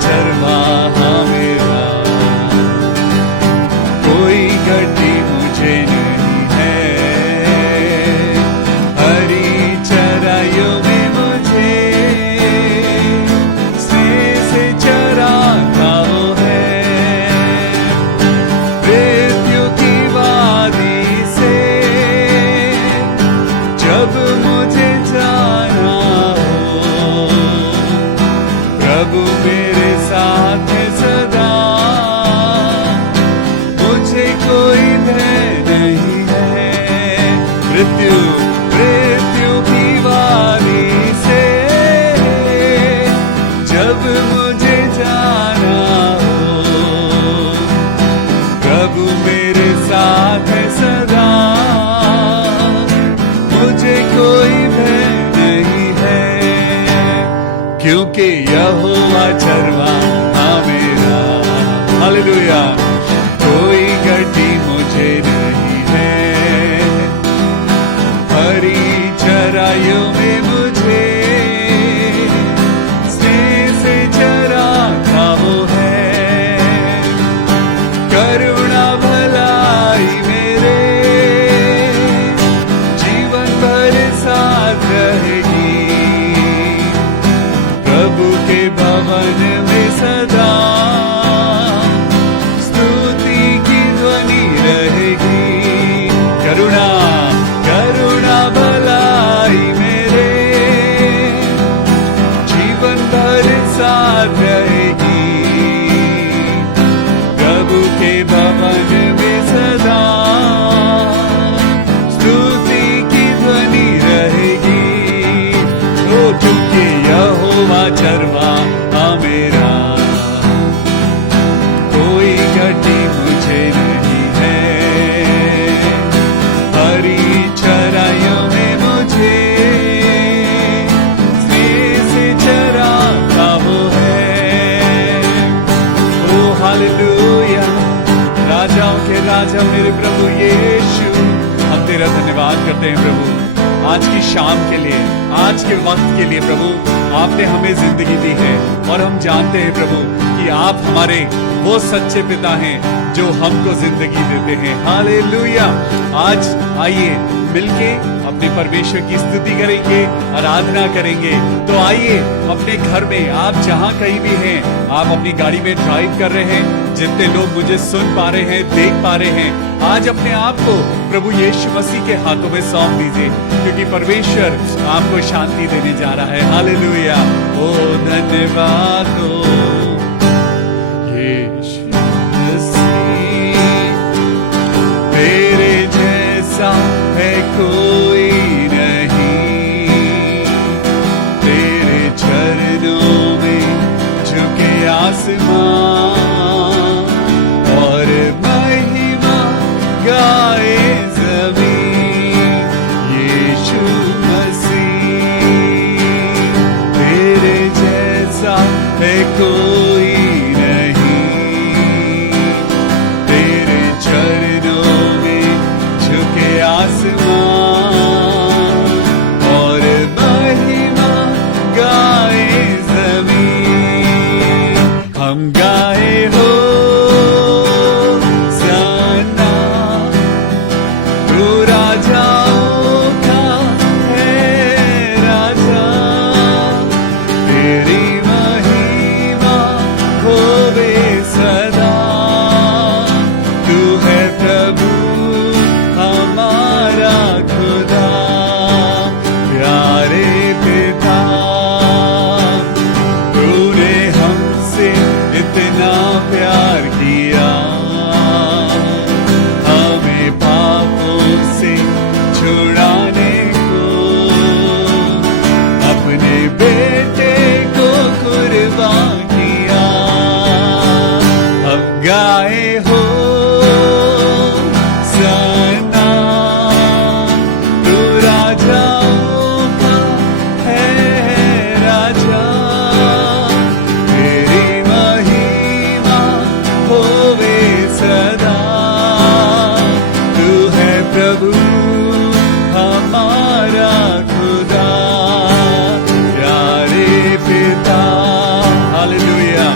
चरवाहा मेरा, कोई घटी मुझे नहीं है। हरी चराइयों में मुझे स्नेह से चराता वो है। मृत्यु की वादी से जब मुझे जाना हो, प्रभु मेरे साथ है सदा, मुझे कोई भय नहीं है। मृत्यु की वादी से जब मुझे जाना हो, प्रभु मेरे साथ है सदा, मुझे कोई भय नहीं है। क्योंकि यहोवा चरवाहा मेरा, हालेलुया, कोई घटी मुझे नहीं है। हरी चराइयों में मुझे स्नेह से चराता वो है। करुणा भलाई मेरे जीवन भर साथ रहेगी, प्रभु के भवन में सदा स्तुति की ध्वनि रहेगी। करुणा भलाई मेरे जीवन भर साथ रहेगी, प्रभु के भवन में सदा स्तुति की ध्वनि रहेगी। ओ क्योंकि यहोवा चरवाहा मेरा, कोई घटी मुझे नहीं है। हरी चराइयों में मुझे स्नेह से चराता वो है। ओ हालेलुया, राजाओं के राजा मेरे प्रभु यीशु, हम तेरा धन्यवाद करते हैं प्रभु आज की शाम के लिए, आज के वक्त के लिए। प्रभु आपने हमें जिंदगी दी है और हम जानते हैं प्रभु कि आप हमारे वो सच्चे पिता हैं जो हमको जिंदगी देते हैं। हालेलुया, आज आइए मिलके अपने परमेश्वर की स्तुति करेंगे, आराधना करेंगे। तो आइए अपने घर में, आप जहां कहीं भी हैं, आप अपनी गाड़ी में ड्राइव कर रहे हैं, जितने लोग मुझे सुन पा रहे हैं, देख पा रहे हैं, आज अपने आप को प्रभु यीशु मसीह के हाथों में सौंप दीजिए, क्योंकि परमेश्वर आपको शांति देने जा रहा है। हालेलुया, ओ धन्यवाद हो यीशु मसीह, तेरे जैसा है कोई नहीं, तेरे चरणों में झुके आसमां और महिमा गाए ज़मीन। यीशु मसीह, तेरे जैसा है कोई नहीं, तेरे चरणों में झुके आसमां और महिमा गाए ज़मीन। हम गाए हो सना, तू राजाओं का है राजा, तेरी महिमा होवे सदा। तू है प्रभु हमारा खुदा, प्यारे पिता, तूने हमसे इतना प्यार किया, हमें पापों से छुड़ाने को अपने बेटे को कुर्बान किया। हम गाए हो सना, तू राजाओं का है राजा, तेरी महिमा होवे सदा। तू है प्रभु हमारा खुदा, प्यारे पिता। हालेलुया,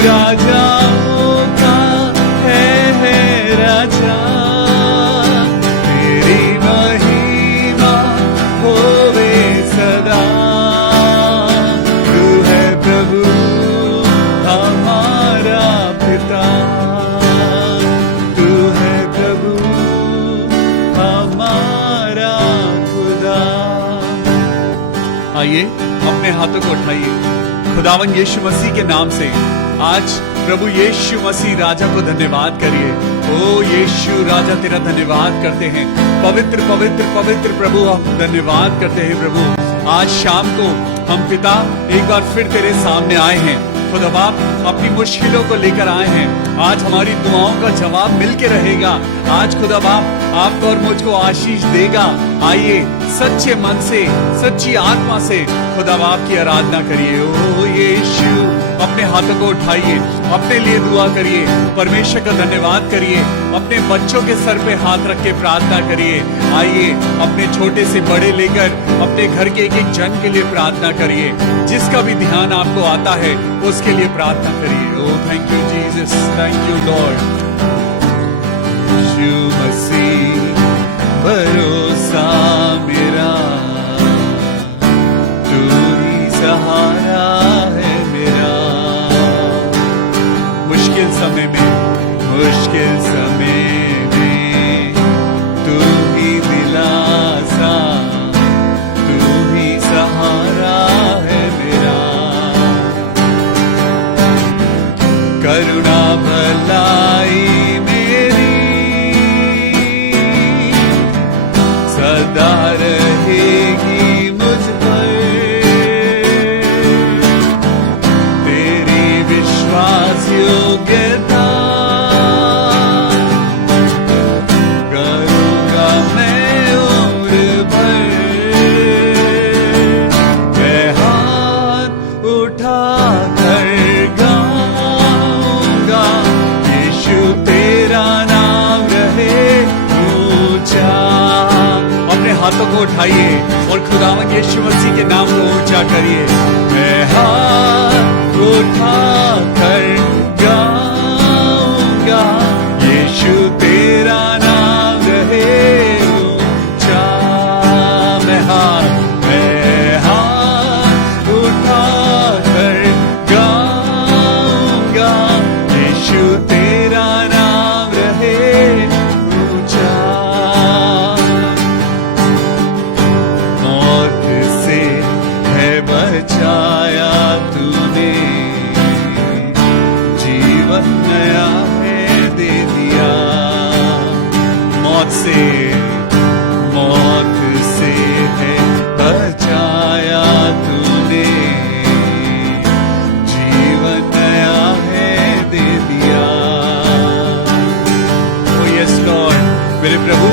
राजाओं का है राजा, तेरी महिमा होवे सदा। तू है प्रभु हमारा पिता, तू है प्रभु हमारा खुदा। आइए अपने हाथों को उठाइए, खुदावन यीशु मसीह के नाम से आज प्रभु यीशु मसीह राजा को धन्यवाद करिए। ओ यीशु राजा तेरा धन्यवाद करते हैं, पवित्र पवित्र पवित्र प्रभु हम धन्यवाद करते हैं। प्रभु आज शाम को हम पिता एक बार फिर तेरे सामने आए हैं, खुदा बाप अपनी मुश्किलों को लेकर आए हैं। आज हमारी दुआओं का जवाब मिलके रहेगा। आज खुदा बाप आपको और मुझको आशीष देगा। आइए सच्चे मन से सच्ची आत्मा से खुदा बाप की आराधना करिए। ओ यीशु अपने हाथों को उठाइए, अपने लिए दुआ करिए, परमेश्वर का धन्यवाद करिए, अपने बच्चों के सर पे हाथ रख के प्रार्थना करिए। आइए अपने छोटे से बड़े लेकर अपने घर के एक एक जन के लिए प्रार्थना करिए। जिसका भी ध्यान आपको आता है उसके लिए प्रार्थना करिए। Oh thank you Jesus, thank you lord. Yeshu Masih भरोसा मेरा, तू ही सहारा है मेरा। मुश्किल समय में तू ही दिलासा, तू ही सहारा है मेरा। करुणा भलाई सदा रहेगी मुझ पर, तेरी विश्वास योग्यता करूँगा मैं उम्र भर। मैं हाथ उठा कर गाऊंगा, यीशु तेरा नाम रहे ऊंचा। हाथों को उठाइए और खुदावंद यीशु मसीह के नाम को ऊंचा करिए। मैं हाथ उठा कर गाऊंगा, यीशु तेरा नाम रहे ऊंचा। मैं हाथ उठा कर गाऊंगा, यीशु तेरा नाम रहे ऊंचा। बचाया तूने, जीवन नया है दे दिया। मौत से है बचाया तूने, जीवन नया है दे दिया। ओ यस लॉर्ड, मेरे प्रभु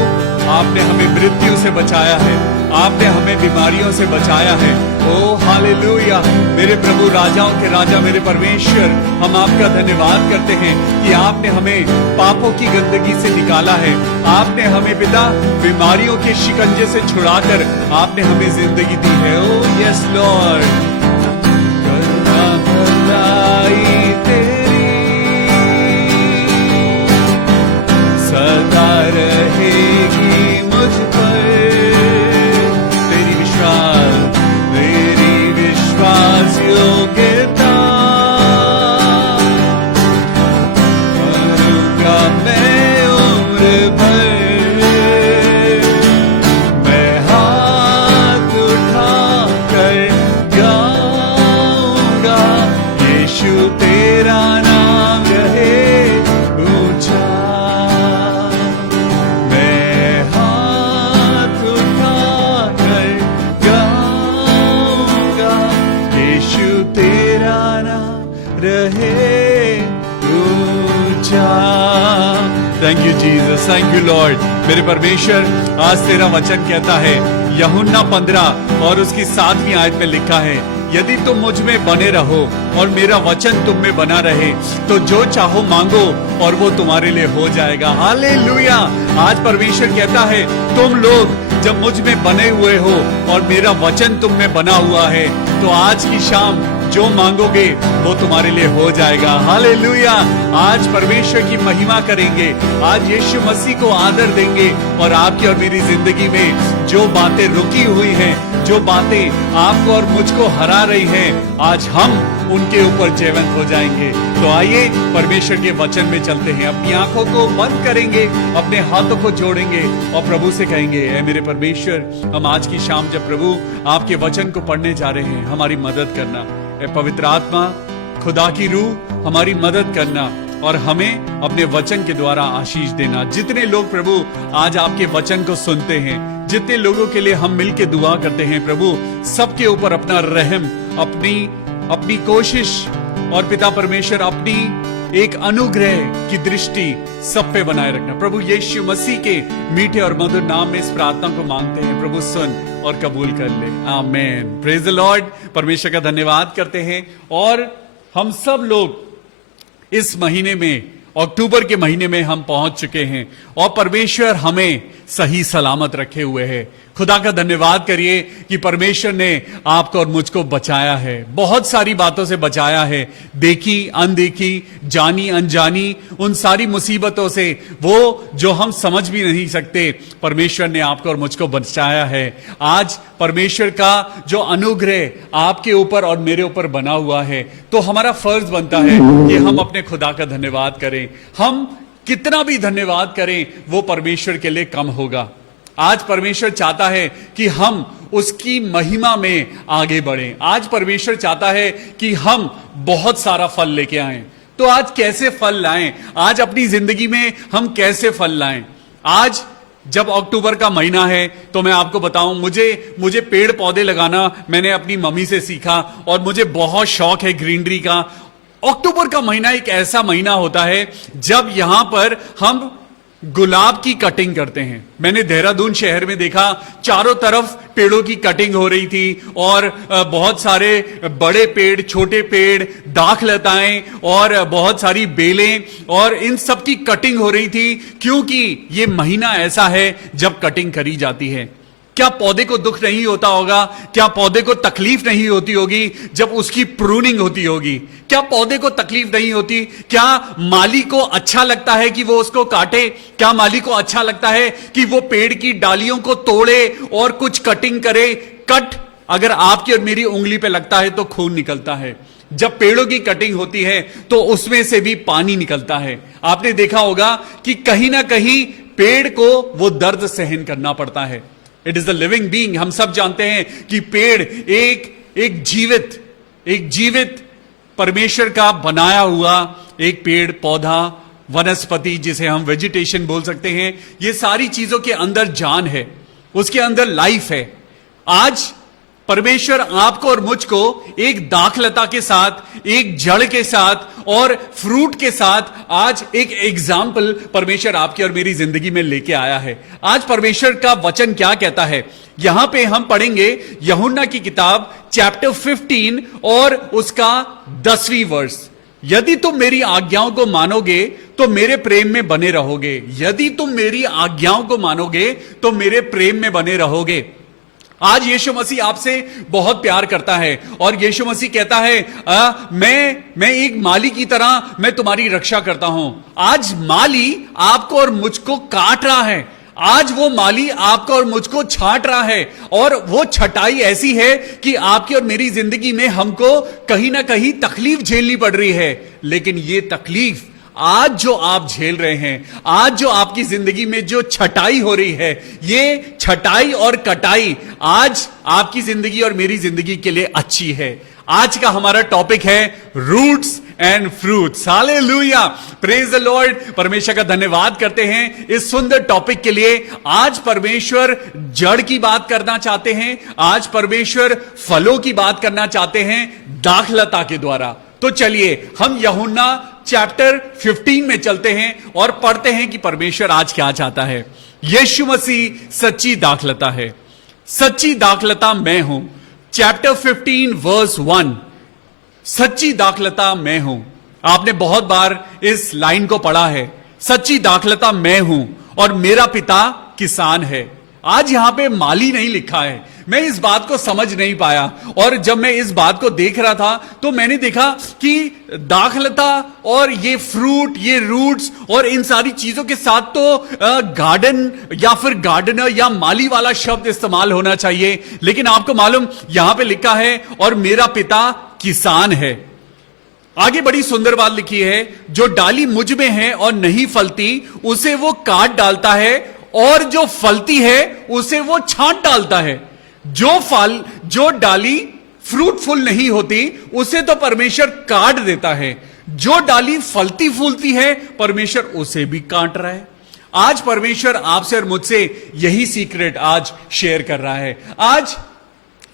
आपने हमें मृत्यु से बचाया है, आपने हमें बीमारियों से बचाया है। ओ हालेलुया, मेरे प्रभु राजाओं के राजा मेरे परमेश्वर, हम आपका धन्यवाद करते हैं कि आपने हमें पापों की गंदगी से निकाला है। आपने हमें पिता बीमारियों के शिकंजे से छुड़ाकर आपने हमें जिंदगी दी है। ओ यस लॉर्ड, करुणा भलाई तेरी सदा रहेगी मुझ पर, योग्यता करूँगा मैं उम्र भर। मैं हाथ उठा कर गाऊंगा, यीशु तेरा नाम रहे ऊंचा। मैं हाथ उठा कर गाऊंगा, यीशु तेरा नाम रहे ऊंचा। Thank you Jesus, thank you Lord. मेरे परमेश्वर, आज तेरा वचन कहता है यूहन्ना 15 और उसकी 7वीं आयत में लिखा है, यदि तुम मुझ में बने रहो और मेरा वचन तुम में बना रहे तो जो चाहो मांगो और वो तुम्हारे लिए हो जाएगा। हालेलुया। आज परमेश्वर कहता है तुम लोग जब मुझ में बने हुए हो और मेरा वचन तुम में बना हुआ है तो आज की शाम जो मांगोगे वो तुम्हारे लिए हो जाएगा। हालेलुया। आज परमेश्वर की महिमा करेंगे, आज यीशु मसीह को आदर देंगे और आपकी और मेरी जिंदगी में जो बातें रुकी हुई हैं, जो बातें आपको और मुझको हरा रही हैं, आज हम उनके ऊपर जयवंत हो जाएंगे। तो आइए परमेश्वर के वचन में चलते हैं। अपनी आंखों को बंद करेंगे, अपने हाथों को जोड़ेंगे और प्रभु से कहेंगे, ऐ मेरे परमेश्वर, हम आज की शाम जब प्रभु आपके वचन को पढ़ने जा रहे हैं, हमारी मदद करना। ऐ पवित्र आत्मा, खुदा की रूह, हमारी मदद करना और हमें अपने वचन के द्वारा आशीष देना। जितने लोग प्रभु आज आपके वचन को सुनते हैं, जितने लोगों के लिए हम मिलके दुआ करते हैं प्रभु, सबके ऊपर अपना रहम, अपनी कोशिश और पिता परमेश्वर अपनी एक अनुग्रह की दृष्टि सब पे बनाए रखना। प्रभु यीशु मसीह के मीठे और मधुर नाम में इस प्रार्थना को मांगते हैं। प्रभु सुन और कबूल कर ले। आमेन। Praise the Lord. परमेश्वर का धन्यवाद करते हैं। और हम सब लोग इस महीने में, अक्टूबर के महीने में हम पहुंच चुके हैं और परमेश्वर हमें सही सलामत रखे हुए है। खुदा का धन्यवाद करिए कि परमेश्वर ने आपको और मुझको बचाया है, बहुत सारी बातों से बचाया है, देखी अनदेखी, जानी अनजानी, उन सारी मुसीबतों से, वो जो हम समझ भी नहीं सकते, परमेश्वर ने आपको और मुझको बचाया है। आज परमेश्वर का जो अनुग्रह आपके ऊपर और मेरे ऊपर बना हुआ है, तो हमारा फर्ज बनता है कि हम अपने खुदा का धन्यवाद करें। हम कितना भी धन्यवाद करें वो परमेश्वर के लिए कम होगा। आज परमेश्वर चाहता है कि हम उसकी महिमा में आगे बढ़ें। आज परमेश्वर चाहता है कि हम बहुत सारा फल लेके आएं। तो आज कैसे फल लाएं? आज अपनी जिंदगी में हम कैसे फल लाएं? आज जब अक्टूबर का महीना है तो मैं आपको बताऊं, मुझे पेड़ पौधे लगाना मैंने अपनी मम्मी से सीखा और मुझे बहुत शौक है ग्रीनरी का। अक्टूबर का महीना एक ऐसा महीना होता है जब यहां पर हम गुलाब की कटिंग करते हैं। मैंने देहरादून शहर में देखा, चारों तरफ पेड़ों की कटिंग हो रही थी और बहुत सारे बड़े पेड़, छोटे पेड़, दाख लताएं और बहुत सारी बेलें और इन सब की कटिंग हो रही थी, क्योंकि ये महीना ऐसा है जब कटिंग करी जाती है। क्या पौधे को दुख नहीं होता होगा? क्या पौधे को तकलीफ नहीं होती होगी जब उसकी प्रूनिंग होती होगी? क्या पौधे को तकलीफ नहीं होती? क्या माली को अच्छा लगता है कि वो उसको काटे? क्या माली को अच्छा लगता है कि वो पेड़ की डालियों को तोड़े और कुछ कटिंग करे? कट अगर आपकी और मेरी उंगली पे लगता है तो खून निकलता है। जब पेड़ों की कटिंग होती है तो उसमें से भी पानी निकलता है। आपने देखा होगा कि कहीं ना कहीं पेड़ को वो दर्द सहन करना पड़ता है। It is the living being. हम सब जानते हैं कि पेड़ एक जीवित परमेश्वर का बनाया हुआ एक पेड़ पौधा, वनस्पति, जिसे हम वेजिटेशन बोल सकते हैं, ये सारी चीजों के अंदर जान है, उसके अंदर लाइफ है। आज परमेश्वर आपको और मुझको एक दाखलता के साथ, एक जड़ के साथ और फ्रूट के साथ आज एक एग्जाम्पल परमेश्वर आपकी और मेरी जिंदगी में लेके आया है। आज परमेश्वर का वचन क्या कहता है, यहां पे हम पढ़ेंगे यूहन्ना की किताब चैप्टर 15 और उसका 10वीं वर्ष। यदि तुम मेरी आज्ञाओं को मानोगे तो मेरे प्रेम में बने रहोगे। यदि तुम मेरी आज्ञाओं को मानोगे तो मेरे प्रेम में बने रहोगे। आज यीशु मसीह आपसे बहुत प्यार करता है और यीशु मसीह कहता है मैं एक माली की तरह मैं तुम्हारी रक्षा करता हूं। आज माली आपको और मुझको काट रहा है, आज वो माली आपको और मुझको छांट रहा है और वो छटाई ऐसी है कि आपकी और मेरी जिंदगी में हमको कहीं ना कहीं तकलीफ झेलनी पड़ रही है। लेकिन ये तकलीफ आज जो आप झेल रहे हैं, आज जो आपकी जिंदगी में जो छटाई हो रही है, ये छटाई और कटाई आज आपकी जिंदगी और मेरी जिंदगी के लिए अच्छी है। आज का हमारा टॉपिक है roots and fruits. Hallelujah, praise the Lord. परमेश्वर का धन्यवाद करते हैं इस सुंदर टॉपिक के लिए। आज परमेश्वर जड़ की बात करना चाहते हैं, आज परमेश्वर फलों की बात करना चाहते हैं दाखलता के द्वारा। तो चलिए हम यूहन्ना चैप्टर 15 में चलते हैं और पढ़ते हैं कि परमेश्वर आज क्या चाहता है। यीशु मसीह सच्ची दाखलता है, सच्ची दाखलता मैं हूं। चैप्टर 15 वर्स 1, सच्ची दाखलता मैं हूं। आपने बहुत बार इस लाइन को पढ़ा है, सच्ची दाखलता मैं हूं और मेरा पिता किसान है। आज यहां पे माली नहीं लिखा है। मैं इस बात को समझ नहीं पाया, और जब मैं इस बात को देख रहा था तो मैंने देखा कि दाखलता और ये फ्रूट, ये रूट्स और इन सारी चीजों के साथ तो गार्डन या फिर गार्डनर या माली वाला शब्द इस्तेमाल होना चाहिए, लेकिन आपको मालूम यहां पे लिखा है और मेरा पिता किसान है। आगे बड़ी सुंदर बात लिखी है, जो डाली मुझ में है और नहीं फलती उसे वो काट डालता है, और जो फलती है उसे वो छांट डालता है। जो डाली फ्रूटफुल नहीं होती उसे तो परमेश्वर काट देता है, जो डाली फलती फूलती है परमेश्वर उसे भी काट रहा है। आज परमेश्वर आपसे और मुझसे यही सीक्रेट आज शेयर कर रहा है। आज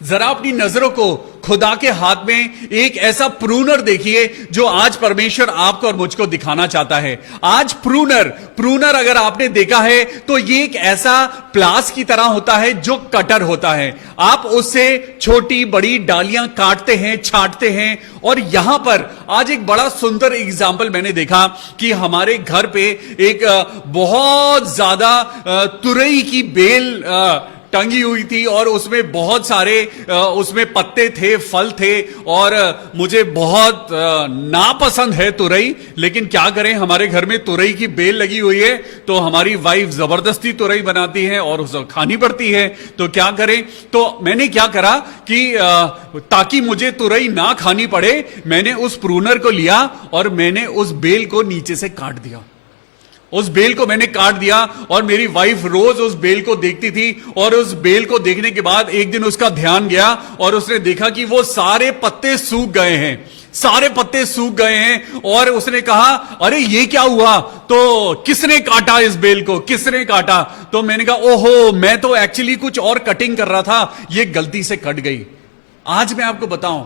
जरा अपनी नजरों को खुदा के हाथ में एक ऐसा प्रूनर देखिए जो आज परमेश्वर आपको और मुझको दिखाना चाहता है। आज प्रूनर अगर आपने देखा है तो ये एक ऐसा प्लास की तरह होता है जो कटर होता है। आप उससे छोटी बड़ी डालियां काटते हैं, छांटते हैं। और यहां पर आज एक बड़ा सुंदर एग्जाम्पल मैंने देखा कि हमारे घर पे एक बहुत ज्यादा तुरई की बेल टंगी हुई थी और उसमें बहुत सारे उसमें पत्ते थे, फल थे, और मुझे बहुत नापसंद है तुरई, लेकिन क्या करें, हमारे घर में तुरई की बेल लगी हुई है तो हमारी वाइफ जबरदस्ती तुरई बनाती है और उसे खानी पड़ती है। तो क्या करें, तो मैंने क्या करा कि ताकि मुझे तुरई ना खानी पड़े, मैंने उस प्रूनर को लिया और मैंने उस बेल को नीचे से काट दिया। उस बेल को मैंने काट दिया और मेरी वाइफ रोज उस बेल को देखती थी, और उस बेल को देखने के बाद एक दिन उसका ध्यान गया और उसने देखा कि वो सारे पत्ते सूख गए हैं, सारे पत्ते सूख गए हैं। और उसने कहा, अरे ये क्या हुआ, तो किसने काटा इस बेल को, किसने काटा? तो मैंने कहा, ओहो, मैं तो एक्चुअली कुछ और कटिंग कर रहा था, ये गलती से कट गई। आज मैं आपको बताऊं,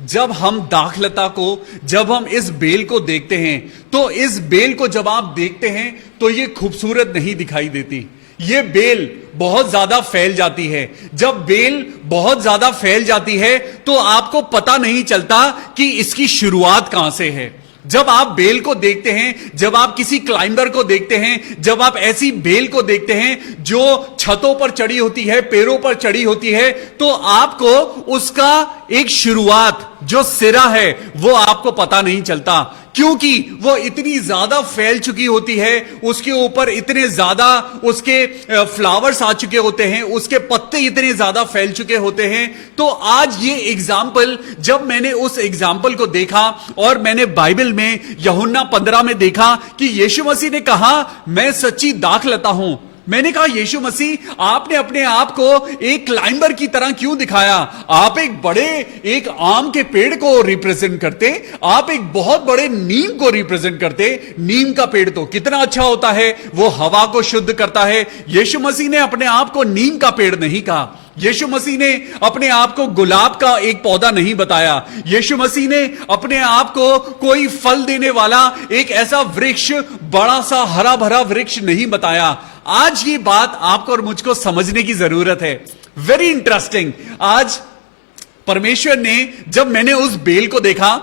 जब हम दाखलता को, जब हम इस बेल को देखते हैं, तो इस बेल को जब आप देखते हैं तो ये खूबसूरत नहीं दिखाई देती। ये बेल बहुत ज्यादा फैल जाती है। जब बेल बहुत ज्यादा फैल जाती है तो आपको पता नहीं चलता कि इसकी शुरुआत कहां से है। जब आप बेल को देखते हैं, जब आप किसी क्लाइंबर को देखते हैं, जब आप ऐसी बेल को देखते हैं जो छतों पर चढ़ी होती है, पेड़ों पर चढ़ी होती है, तो आपको उसका एक शुरुआत, जो सिरा है, वो आपको पता नहीं चलता, क्योंकि वो इतनी ज्यादा फैल चुकी होती है, उसके ऊपर इतने ज्यादा उसके फ्लावर्स आ चुके होते हैं, उसके पत्ते इतने ज्यादा फैल चुके होते हैं। तो आज ये एग्जाम्पल, जब मैंने उस एग्जाम्पल को देखा और मैंने बाइबल में यूहन्ना 15 में देखा कि यीशु मसीह ने कहा, मैं सच्ची दाखलता हूं। मैंने कहा, यीशु मसीह, आपने अपने आप को एक क्लाइंबर की तरह क्यों दिखाया? आप एक बड़े, एक आम के पेड़ को रिप्रेजेंट करते, आप एक बहुत बड़े नीम को रिप्रेजेंट करते। नीम का पेड़ तो कितना अच्छा होता है, वो हवा को शुद्ध करता है। यीशु मसीह ने अपने आप को नीम का पेड़ नहीं कहा। यीशु मसीह ने अपने आप को गुलाब का एक पौधा नहीं बताया। यीशु मसीह ने अपने आप को कोई फल देने वाला एक ऐसा वृक्ष, बड़ा सा हरा भरा वृक्ष नहीं बताया। आज ये बात आपको और मुझको समझने की जरूरत है। Very interesting. आज परमेश्वर ने, जब मैंने उस बेल को देखा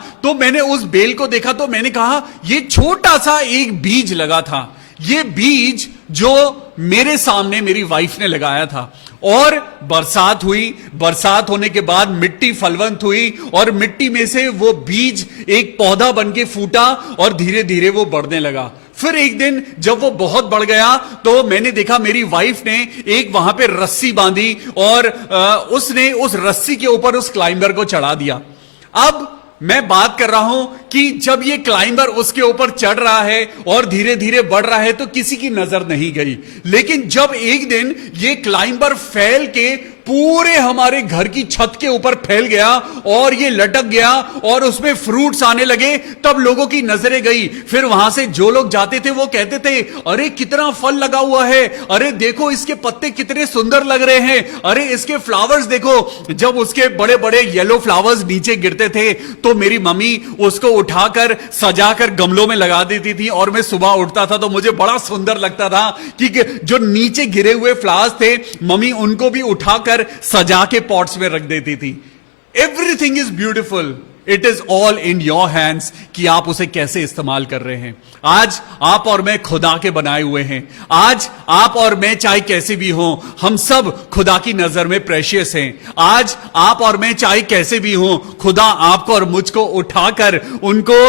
तो मैंने कहा, ये छोटा सा एक बीज लगा था। ये बीज जो मेरे सामने मेरी वाइफ ने लगाया था, और बरसात हुई, बरसात होने के बाद मिट्टी फलवंत हुई और मिट्टी में से वो बीज एक पौधा बन के फूटा और धीरे धीरे वो बढ़ने लगा। फिर एक दिन जब वो बहुत बढ़ गया तो मैंने देखा मेरी वाइफ ने एक वहां पे रस्सी बांधी और उसने उस रस्सी के ऊपर उस क्लाइंबर को चढ़ा दिया। अब मैं बात कर रहा हूं कि जब ये क्लाइंबर उसके ऊपर चढ़ रहा है और धीरे धीरे बढ़ रहा है तो किसी की नजर नहीं गई, लेकिन जब एक दिन ये क्लाइंबर फैल के पूरे हमारे घर की छत के ऊपर फैल गया और ये लटक गया और उसमें फ्रूट्स आने लगे, तब लोगों की नजरें गई। फिर वहां से जो लोग जाते थे वो कहते थे, अरे कितना फल लगा हुआ है, अरे देखो इसके पत्ते कितने सुंदर लग रहे हैं, अरे इसके फ्लावर्स देखो। जब उसके बड़े बड़े येलो फ्लावर्स नीचे गिरते थे तो मेरी मम्मी उसको उठाकर सजाकर गमलों में लगा देती थी, और मैं सुबह उठता था तो मुझे बड़ा सुंदर लगता था कि जो नीचे गिरे हुए फ्लावर्स थे, मम्मी उनको भी उठाकर सजा के पॉट्स में रख देती थी। Everything is beautiful, it is all in your hands कि आप उसे कैसे इस्तेमाल कर रहे हैं। आज आप और मैं खुदा के बनाए हुए हैं। आज आप और मैं चाहे कैसे भी हों, हम सब खुदा की नजर में प्रेशियस हैं। आज आप और मैं चाहे कैसे भी हों, खुदा आपको और मुझको उठाकर उनको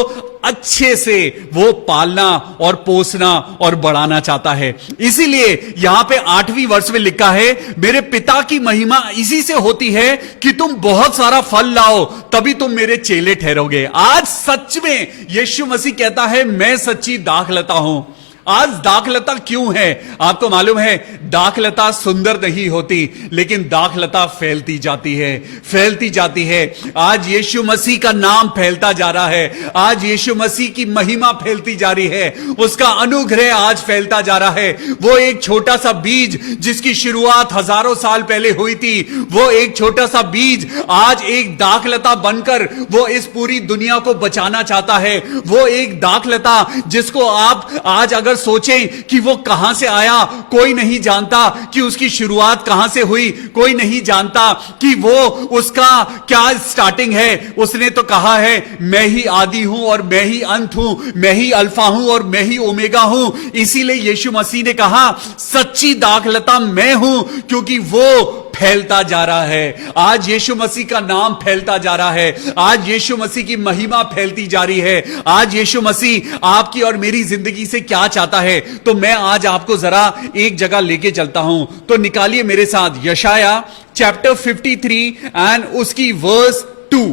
अच्छे से वो पालना और पोसना और बढ़ाना चाहता है। इसीलिए यहां पे 8वीं वर्ष में लिखा है, मेरे पिता की महिमा इसी से होती है कि तुम बहुत सारा फल लाओ, तभी तुम मेरे चेले ठहरोगे। आज सच में यीशु मसीह कहता है, मैं सच्ची दाखलता हूं। आज दाखलता क्यों है? आपको मालूम है, दाखलता सुंदर नहीं होती, लेकिन दाखलता फैलती जाती है, फैलती जाती है। आज यीशु मसीह का नाम फैलता जा रहा है, आज यीशु मसीह की महिमा फैलती जा रही है, उसका अनुग्रह आज फैलता जा रहा है। वो एक छोटा सा बीज जिसकी शुरुआत हजारों साल पहले हुई थी, वो एक छोटा सा बीज आज एक दाखलता बनकर वो इस पूरी दुनिया को बचाना चाहता है। वो एक दाखलता जिसको आप आज अगर सोचें कि वो कहां से आया, कोई नहीं जानता कि उसकी शुरुआत कहां से हुई, कोई नहीं जानता कि वो उसका क्या स्टार्टिंग है। उसने तो कहा है, मैं ही आदि हूं और मैं ही अंत हूं, मैं ही अल्फा हूं और मैं ही ओमेगा हूं। इसीलिए यीशु मसीह ने कहा, सच्ची दाखलता मैं हूं, क्योंकि वो फैलता जा रहा है। आज यीशु मसीह का नाम फैलता जा रहा है, आज यीशु मसीह की महिमा फैलती जा रही है। आज यीशु मसीह आपकी और मेरी जिंदगी से क्या चाहता है, तो मैं आज आपको जरा एक जगह लेके चलता हूं। तो निकालिए मेरे साथ यशाया चैप्टर 53 एंड उसकी वर्स 2।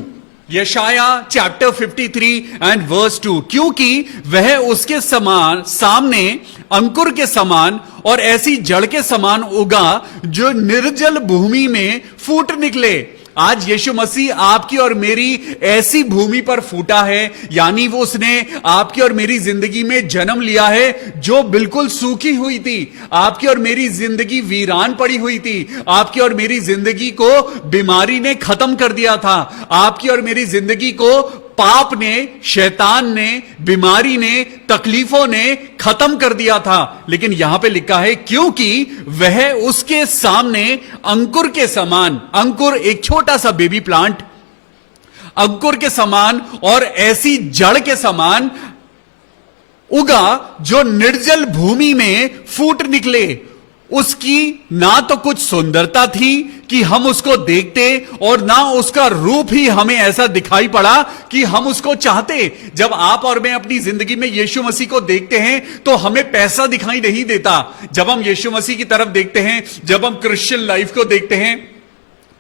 यशाया चैप्टर 53 एंड वर्स 2। क्योंकि वह उसके समान सामने अंकुर के समान और ऐसी जड़ के समान उगा जो निर्जल भूमि में फूट निकले। आज यीशु मसीह आपकी और मेरी ऐसी भूमि पर फूटा है, यानी वो उसने आपकी और मेरी जिंदगी में जन्म लिया है जो बिल्कुल सूखी हुई थी। आपकी और मेरी जिंदगी वीरान पड़ी हुई थी, आपकी और मेरी जिंदगी को बीमारी ने खत्म कर दिया था, आपकी और मेरी जिंदगी को पाप ने, शैतान ने, बीमारी ने, तकलीफों ने खत्म कर दिया था। लेकिन यहां पे लिखा है, क्योंकि वह उसके सामने अंकुर के समान, अंकुर एक छोटा सा बेबी प्लांट, अंकुर के समान और ऐसी जड़ के समान उगा जो निर्जल भूमि में फूट निकले। उसकी ना तो कुछ सुंदरता थी कि हम उसको देखते, और ना उसका रूप ही हमें ऐसा दिखाई पड़ा कि हम उसको चाहते। जब आप और मैं अपनी जिंदगी में यीशु मसीह को देखते हैं तो हमें पैसा दिखाई नहीं देता। जब हम यीशु मसीह की तरफ देखते हैं, जब हम क्रिश्चियन लाइफ को देखते हैं,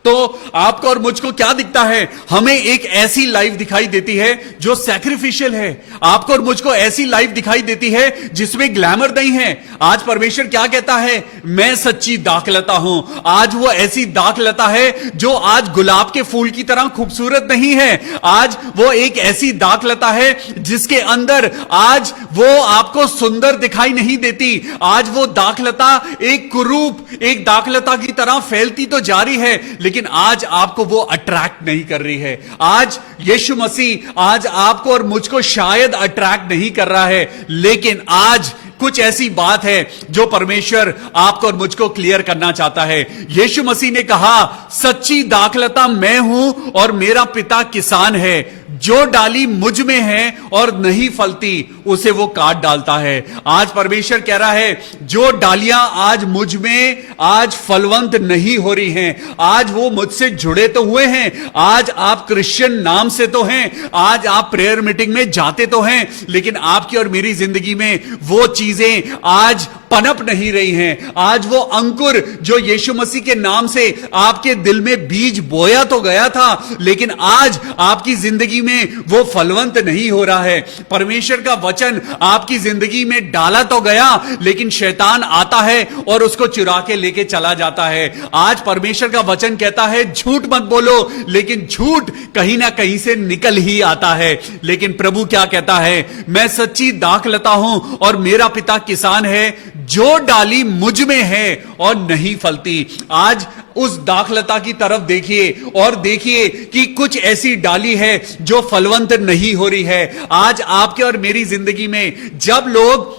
तो आपको और मुझको क्या दिखता है? हमें एक ऐसी लाइफ दिखाई देती है जो सैक्रिफिशियल है। आपको और मुझको ऐसी लाइफ दिखाई देती है जिसमें ग्लैमर नहीं है। आज परमेश्वर क्या कहता है? मैं सच्ची दाखलता हूं। आज वो ऐसी दाखलता है जो आज गुलाब के फूल की तरह खूबसूरत नहीं है। आज वो एक ऐसी दाखलता है जिसके अंदर आज वो आपको सुंदर दिखाई नहीं देती। आज वो दाखलता एक कुरूप, एक दाखलता की तरह फैलती तो जारी है, लेकिन आज आपको वो अट्रैक्ट नहीं कर रही है। आज यीशु मसीह आज आपको और मुझको शायद अट्रैक्ट नहीं कर रहा है, लेकिन आज कुछ ऐसी बात है जो परमेश्वर आपको और मुझको क्लियर करना चाहता है। यीशु मसीह ने कहा, सच्ची दाखलता मैं हूं और मेरा पिता किसान है। जो डाली मुझ में है और नहीं फलती उसे वो काट डालता है। आज परमेश्वर कह रहा है, जो डालियां आज मुझ में आज फलवंत नहीं हो रही हैं, आज वो मुझसे जुड़े तो हुए हैं, आज आप क्रिश्चियन नाम से तो हैं, आज आप प्रेयर मीटिंग में जाते तो हैं, लेकिन आपकी और मेरी जिंदगी में वो चीजें आज पनप नहीं रही हैं। आज वो अंकुर जो यीशु मसीह के नाम से आपके दिल में बीज बोया तो गया था, लेकिन आज आपकी जिंदगी में वो फलवंत नहीं हो रहा है। परमेश्वर का वचन आपकी जिंदगी में डाला तो गया, लेकिन शैतान आता है और उसको चुरा के लेके चला जाता है। आज परमेश्वर का वचन कहता है, झूठ मत बोलो, लेकिन झूठ कहीं ना कहीं से निकल ही आता है। लेकिन प्रभु क्या कहता है? मैं सच्ची दाखलता हूं और मेरा पिता किसान है। जो डाली मुझ में है और नहीं फलती। आज उस दाखलता की तरफ देखिए और देखिए कि कुछ ऐसी डाली है जो फलवंत नहीं हो रही है। आज आपके और मेरी जिंदगी में जब लोग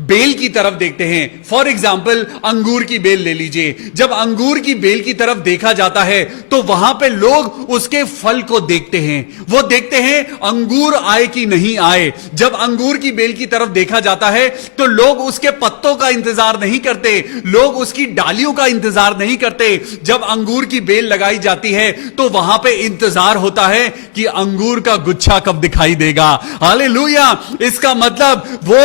बेल की तरफ देखते हैं। फॉर एग्जाम्पल अंगूर की बेल ले लीजिए। जब अंगूर की बेल की तरफ देखा जाता है तो वहां पे लोग उसके फल को देखते हैं। वो देखते हैं अंगूर आए कि नहीं आए। जब अंगूर की बेल की तरफ देखा जाता है तो लोग उसके पत्तों का इंतजार नहीं करते, लोग उसकी डालियों का इंतजार नहीं करते। जब अंगूर की बेल लगाई जाती है तो वहां पे इंतजार होता है कि अंगूर का गुच्छा कब दिखाई देगा। हालेलुया। इसका मतलब वो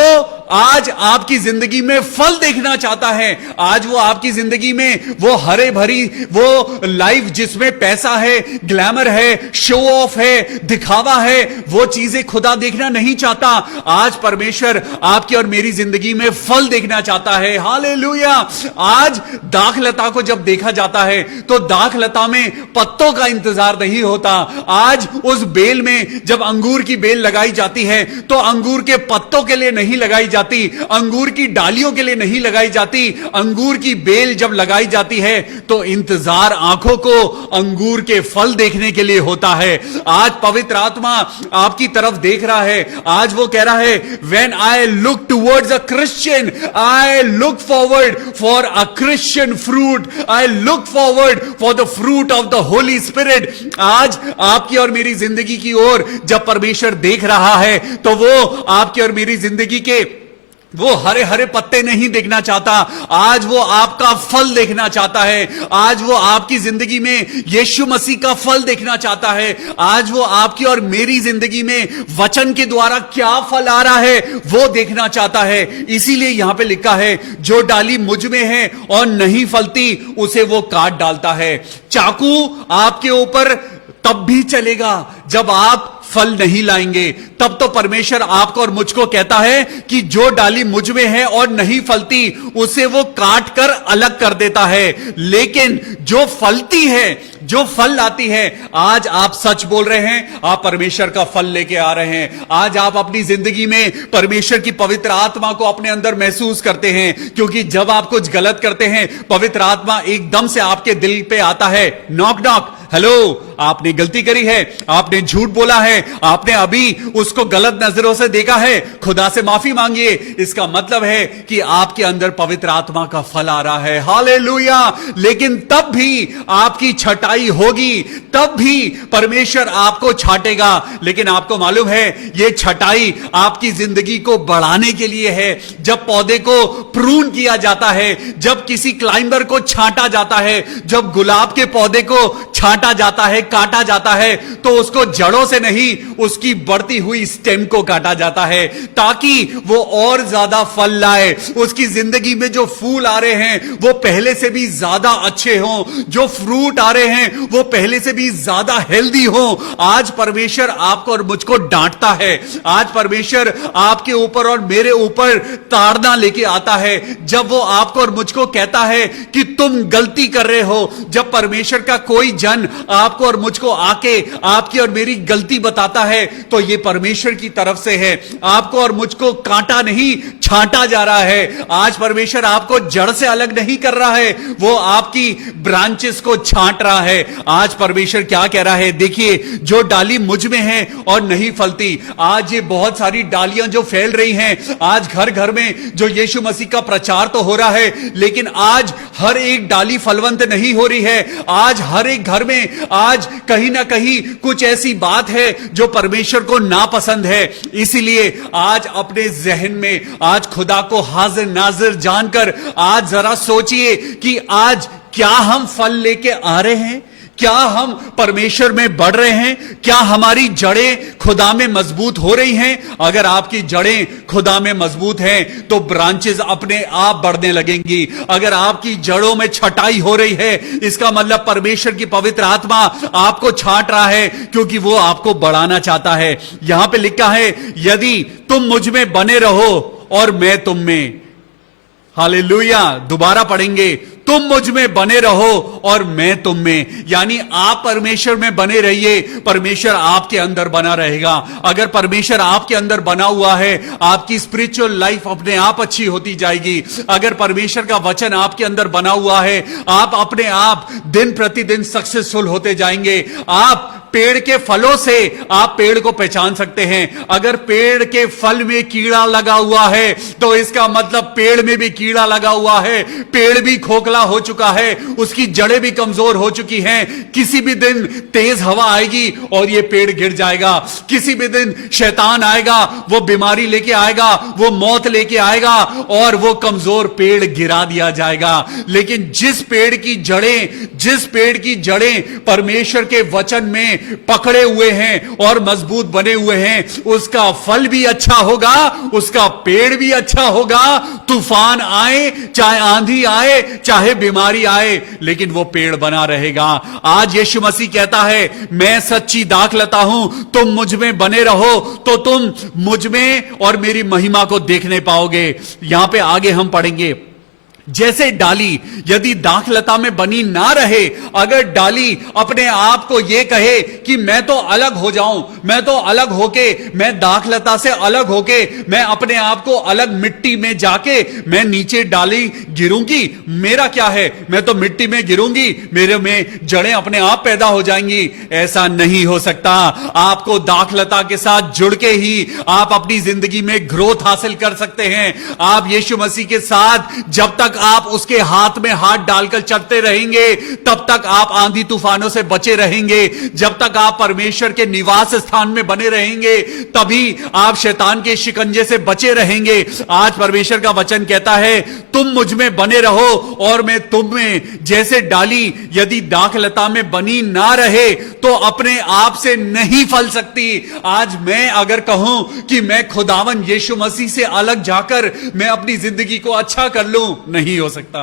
आज आपकी जिंदगी में फल देखना चाहता है। आज वो आपकी जिंदगी में वो हरे भरी वो लाइफ जिसमें पैसा है, ग्लैमर है, शो ऑफ है, दिखावा है, वो चीजें खुदा देखना नहीं चाहता। आज परमेश्वर आपकी और मेरी जिंदगी में फल देखना चाहता है। हालेलुया। आज दाखलता को जब देखा जाता है तो दाखलता में पत्तों का इंतजार नहीं होता। आज उस बेल में जब अंगूर की बेल लगाई जाती है तो अंगूर के पत्तों के लिए नहीं लगाई जाती, अंगूर की डालियों के लिए नहीं लगाई जाती। अंगूर की बेल जब लगाई जाती है तो इंतजार आंखों को अंगूर के फल देखने के लिए होता है। आज पवित्र आत्मा आपकी तरफ देख रहा है। आज वो कह रहा है, when I look towards a Christian, I look forward for a Christian fruit, I look forward for the fruit of the Holi spirit. आज आपकी और मेरी जिंदगी की ओर जब परमेश्वर देख रहा है तो वो आपकी और मेरी जिंदगी के वो हरे हरे पत्ते नहीं देखना चाहता। आज वो आपका फल देखना चाहता है। आज वो आपकी जिंदगी में यीशु मसीह का फल देखना चाहता है। आज वो आपकी और मेरी जिंदगी में वचन के द्वारा क्या फल आ रहा है वो देखना चाहता है। इसीलिए यहां पे लिखा है, जो डाली मुझ में है और नहीं फलती उसे वो काट डालता है। चाकू आपके ऊपर तब भी चलेगा जब आप फल नहीं लाएंगे। तब तो परमेश्वर आपको और मुझको कहता है कि जो डाली मुझ में है और नहीं फलती उसे वो काट कर अलग कर देता है। लेकिन जो फलती है, जो फल लाती है, आज आप सच बोल रहे हैं, आप परमेश्वर का फल लेके आ रहे हैं। आज आप अपनी जिंदगी में परमेश्वर की पवित्र आत्मा को अपने अंदर महसूस करते हैं। क्योंकि जब आप कुछ गलत करते हैं पवित्र आत्मा एकदम से आपके दिल पे आता है। नॉक नॉक, हेलो, आपने गलती करी है, आपने झूठ बोला है, आपने अभी उसको गलत नजरों से देखा है, खुदा से माफी मांगिए। इसका मतलब है कि आपके अंदर पवित्र आत्मा का फल आ रहा है। हालेलुया। लेकिन तब भी आपकी छटाई होगी, तब भी परमेश्वर आपको छाटेगा। लेकिन आपको मालूम है यह छटाई आपकी जिंदगी को बढ़ाने के लिए है। जब पौधे को प्रून किया जाता है, जब किसी क्लाइंबर को छांटा जाता है, जब गुलाब के पौधे को छांटा जाता है, काटा जाता है, तो उसको जड़ों से नहीं उसकी बढ़ती हुई स्टेम को काटा जाता है ताकि वो और ज्यादा फल लाए। उसकी जिंदगी में जो फूल आ रहे हैं वो पहले से भी ज्यादा अच्छे हों, जो फ्रूट आ रहे हैं वो पहले से भी ज्यादा हेल्दी हों। आज परमेश्वर आपको और मुझको डांटता है। आज परमेश्वर आपके ऊपर और मेरे ऊपर ताड़ना लेके आता है जब वो आपको और मुझको कहता है कि तुम गलती कर रहे हो। जब परमेश्वर का कोई जन आपको और मुझको आके आपकी और मेरी गलती बताता है तो ये परमेश्वर की तरफ से है। आपको और मुझको कांटा नहीं छांटा जा रहा है। आज परमेश्वर आपको जड़ से अलग नहीं कर रहा है, वो आपकी ब्रांचेस को छांट रहा है। आज परमेश्वर क्या कह रहा है, देखिए, जो डाली मुझ में है और नहीं फलती। आज ये बहुत सारी डालियां जो फैल रही हैं, आज घर घर में जो यीशु मसीह का प्रचार तो हो रहा है, लेकिन आज हर एक डाली फलवंत नहीं हो रही है। आज हर एक घर में आज कहीं ना कहीं कुछ ऐसी बात है जो परमेश्वर को नापसंद है। इसीलिए आज अपने जहन में आज खुदा को हाजिर नाजिर जानकर आज जरा सोचिए कि आज क्या हम फल लेके आ रहे हैं, क्या हम परमेश्वर में बढ़ रहे हैं, क्या हमारी जड़ें खुदा में मजबूत हो रही हैं। अगर आपकी जड़ें खुदा में मजबूत हैं तो ब्रांचेस अपने आप बढ़ने लगेंगी। अगर आपकी जड़ों में छटाई हो रही है, इसका मतलब परमेश्वर की पवित्र आत्मा आपको छांट रहा है क्योंकि वो आपको बढ़ाना चाहता है। यहां पे लिखा है, यदि तुम मुझ में बने रहो और मैं तुम में। हालेलुया। दोबारा पढ़ेंगे, तुम मुझ में बने रहो और मैं तुम में। यानी आप परमेश्वर में बने रहिए, परमेश्वर आपके अंदर बना रहेगा। अगर परमेश्वर आपके अंदर बना हुआ है, आपकी स्पिरिचुअल लाइफ अपने आप अच्छी होती जाएगी। अगर परमेश्वर का वचन आपके अंदर बना हुआ है, आप अपने आप दिन प्रतिदिन सक्सेसफुल होते जाएंगे। आप पेड़ के फलों से आप पेड़ को पहचान सकते हैं। अगर पेड़ के फल में कीड़ा लगा हुआ है तो इसका मतलब पेड़ में भी कीड़ा लगा हुआ है, पेड़ भी खोखला हो चुका है, उसकी जड़ें भी कमजोर हो चुकी हैं। किसी भी दिन तेज हवा आएगी और यह पेड़ गिर जाएगा। किसी भी दिन शैतान आएगा, वो बीमारी लेके आएगा, वो मौत लेके आएगा और वो कमजोर पेड़ गिरा दिया जाएगा। लेकिन जिस पेड़ की जड़ें परमेश्वर के वचन में पकड़े हुए हैं और मजबूत बने हुए हैं, उसका फल भी अच्छा होगा, उसका पेड़ भी अच्छा होगा। तूफान आए, चाहे आंधी आए, चाहे बीमारी आए, लेकिन वो पेड़ बना रहेगा। आज यीशु मसीह कहता है, मैं सच्ची दाखलता हूं, तुम मुझ में बने रहो तो तुम मुझ में और मेरी महिमा को देखने पाओगे। यहां पे आगे हम पढ़ेंगे, जैसे डाली यदि दाखलता में बनी ना रहे, अगर डाली अपने आप को यह कहे कि मैं तो अलग हो जाऊं, मैं तो अलग होके, मैं दाखलता से अलग होके, मैं अपने आप को अलग मिट्टी में जाके मैं नीचे डाली गिरूंगी, मेरा क्या है, मैं तो मिट्टी में गिरूंगी, मेरे में जड़ें अपने आप पैदा हो जाएंगी। ऐसा नहीं हो सकता। आपको दाखलता के साथ जुड़ के ही आप अपनी जिंदगी में ग्रोथ हासिल कर सकते हैं। आप यीशु मसीह के साथ जब तक आप उसके हाथ में हाथ डालकर चलते रहेंगे, तब तक आप आंधी तूफानों से बचे रहेंगे। जब तक आप परमेश्वर के निवास स्थान में बने रहेंगे, तभी आप शैतान के शिकंजे से बचे रहेंगे। आज परमेश्वर का वचन कहता है, तुम मुझ में बने रहो और मैं तुम में। जैसे डाली यदि दाखलता में बनी ना रहे तो अपने आप से नहीं फल सकती। आज मैं अगर कहूं कि मैं खुदावन यीशु मसीह से अलग जाकर मैं अपनी जिंदगी को अच्छा कर लूं, नहीं हो सकता।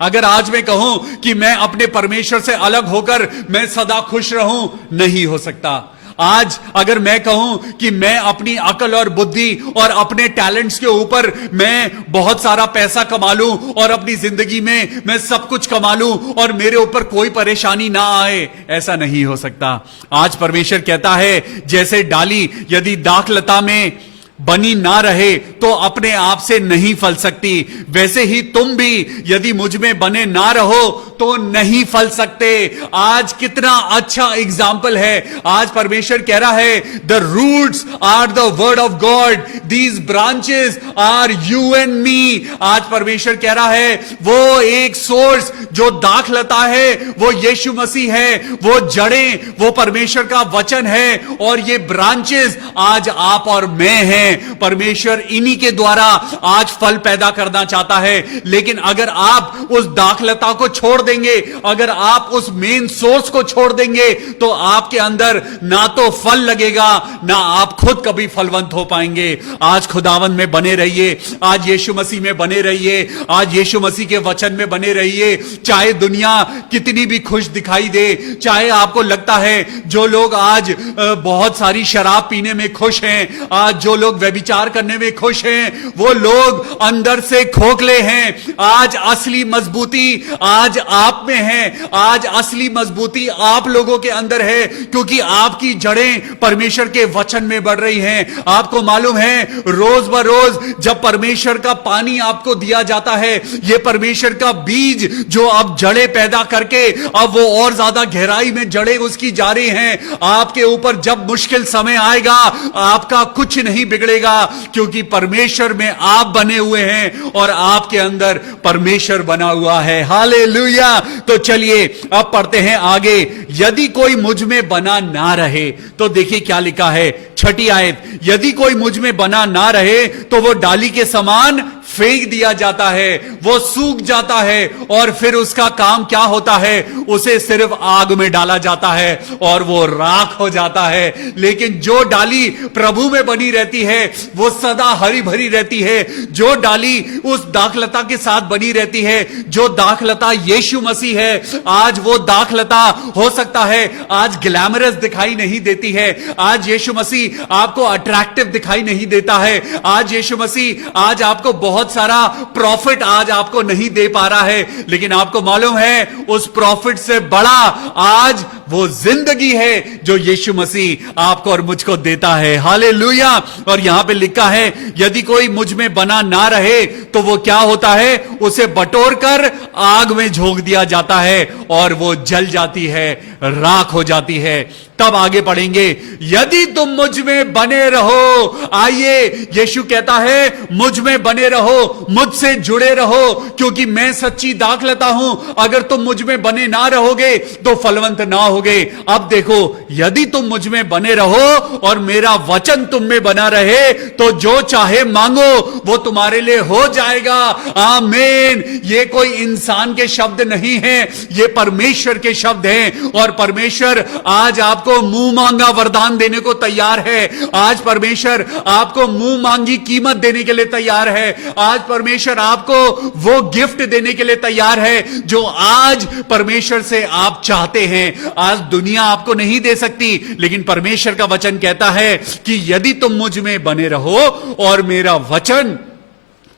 अगर आज मैं कहूं कि मैं अपने परमेश्वर से अलग होकर मैं सदा खुश रहूं, नहीं हो सकता। आज अगर मैं कहूं कि मैं अपनी अकल और बुद्धि और अपने टैलेंट्स के ऊपर मैं बहुत सारा पैसा कमा लूं और अपनी जिंदगी में मैं सब कुछ कमा लूं और मेरे ऊपर कोई परेशानी ना आए, ऐसा नहीं हो सकता। आज परमेश्वर कहता है, जैसे डाली यदि दाखलता में बनी ना रहे तो अपने आप से नहीं फल सकती, वैसे ही तुम भी यदि मुझ में बने ना रहो तो नहीं फल सकते। आज कितना अच्छा एग्जाम्पल है। आज परमेश्वर कह रहा है, the roots are the word of God, these branches are you and me. आज परमेश्वर कह रहा है, वो एक सोर्स जो दाखलता है वो यीशु मसीह है, वो जड़ें वो परमेश्वर का वचन है और ये ब्रांचेस आज आप और मैं हैं। परमेश्वर इन्हीं के द्वारा आज फल पैदा करना चाहता है। लेकिन अगर आप उस दाखलता को छोड़ देंगे, अगर आप उस मेन सोर्स को छोड़ देंगे, तो आपके अंदर ना तो फल लगेगा, ना आप खुद कभी फलवंत हो पाएंगे। आज खुदावन में बने रहिए, आज यीशु मसीह में बने रहिए, आज यीशु मसीह के वचन में बने रहिए। चाहे दुनिया कितनी भी खुश दिखाई दे, चाहे आपको लगता है जो लोग आज बहुत सारी शराब पीने में खुश हैं, आज जो लोग व्यभिचार करने में खुश हैं, वो लोग अंदर से खोखले हैं। आज असली मजबूती आज आप में है, आज असली मजबूती आप लोगों के अंदर है, क्योंकि आपकी जड़ें परमेश्वर के वचन में बढ़ रही हैं। आपको मालूम है, रोज ब रोज जब परमेश्वर का पानी आपको दिया जाता है, यह परमेश्वर का बीज जो अब जड़ें पैदा करके अब वो और ज्यादा गहराई में जड़ें उसकी जा रही हैं। आपके ऊपर जब मुश्किल समय आएगा, आपका कुछ नहीं बिगड़ेगा, क्योंकि परमेश्वर में आप बने हुए हैं और आपके अंदर परमेश्वर बना हुआ है। हालेलुया। तो चलिए अब पढ़ते हैं आगे। यदि कोई मुझ में बना ना रहे, तो देखिए क्या लिखा है, 6ठी आयत, यदि कोई मुझ में बना ना रहे तो वो डाली के समान फेंक दिया जाता है, वो सूख जाता है और फिर उसका काम क्या होता है, उसे सिर्फ आग में डाला जाता है और वो राख हो जाता है। लेकिन जो डाली प्रभु में बनी रहती है वो सदा हरी भरी रहती है। जो डाली उस दाखलता के साथ बनी रहती है, जो दाखलता यीशु मसीह है, आज वो दाखलता हो सकता है आज ग्लैमरस दिखाई नहीं देती है, आज यीशु मसीह आपको अट्रैक्टिव दिखाई नहीं देता है, आज यीशु मसीह आज आपको बहुत सारा प्रॉफिट आज आपको नहीं दे पा रहा है, लेकिन आपको मालूम है उस प्रॉफिट से बड़ा आज वो जिंदगी है जो यीशु मसीह आपको और मुझको देता है। हालेलुया। और यहां पे लिखा है यदि कोई मुझ में बना ना रहे तो वो क्या होता है, उसे बटोर कर आग में झोंक दिया जाता है और वो जल जाती है, राख हो जाती है। तब आगे पढ़ेंगे, यदि तुम मुझ में बने रहो। आइए, यीशु कहता है मुझ में बने रहो, मुझसे जुड़े रहो, क्योंकि मैं सच्ची दाखलता हूं। अगर तुम मुझ में बने ना रहोगे तो फलवंत ना होगे। अब देखो, यदि तुम मुझ में बने रहो और मेरा वचन तुम में बना रहे तो जो चाहे मांगो वो तुम्हारे लिए हो जाएगा। आमीन। ये कोई इंसान के शब्द नहीं है, ये परमेश्वर के शब्द हैं। और परमेश्वर आज आपको मुंह मांगा वरदान देने को तैयार है। आज परमेश्वर आपको मुंह मांगी कीमत देने के लिए तैयार है। आज परमेश्वर आपको वो गिफ्ट देने के लिए तैयार है जो आज परमेश्वर से आप चाहते हैं। आज दुनिया आपको नहीं दे सकती, लेकिन परमेश्वर का वचन कहता है कि यदि तुम मुझ में बने रहो और मेरा वचन